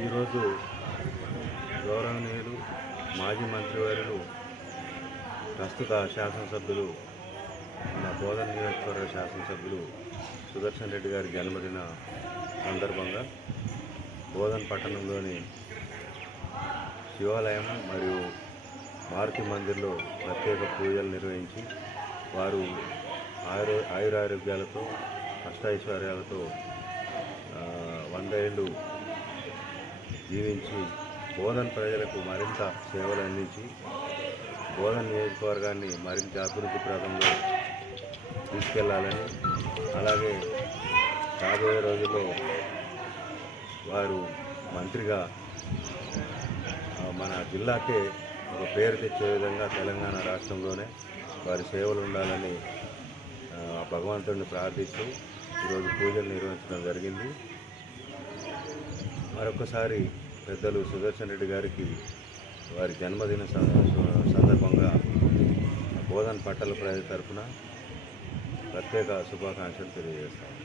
ఈరోజు గౌరవనీయులు మాజీ మంత్రివర్యులు ప్రస్తుత శాసనసభ్యులు మన బోధన నియోజకవర్గ శాసనసభ్యులు సుదర్శన్ రెడ్డి గారి జన్మదిన సందర్భంగా బోధన్ పట్టణంలోని శివాలయం మరియు మారుతి మందిర్లో ప్రత్యేక పూజలు నిర్వహించి వారు ఆయుర ఆయురారోగ్యాలతో అష్టైశ్వర్యాలతో వంద ఏళ్ళు జీవించి బోధన్ ప్రజలకు మరింత సేవలు అందించి బోధన నియోజకవర్గాన్ని మరింత అభివృద్ధి ప్రదంలో తీసుకెళ్ళాలని అలాగే రాబోయే రోజుల్లో వారు మంత్రిగా మన జిల్లాకే ఒక పేరు తెచ్చే విధంగా తెలంగాణ రాష్ట్రంలోనే వారి సేవలు ఉండాలని భగవంతుడిని ప్రార్థిస్తూ ఈరోజు పూజలు నిర్వహించడం జరిగింది. మరొకసారి పెద్దలు సుదర్శన్ రెడ్డి గారికి వారి జన్మదిన సందర్భంగా బోధన్ పట్టల ప్రజల తరఫున ప్రత్యేక శుభాకాంక్షలు తెలియజేస్తాను.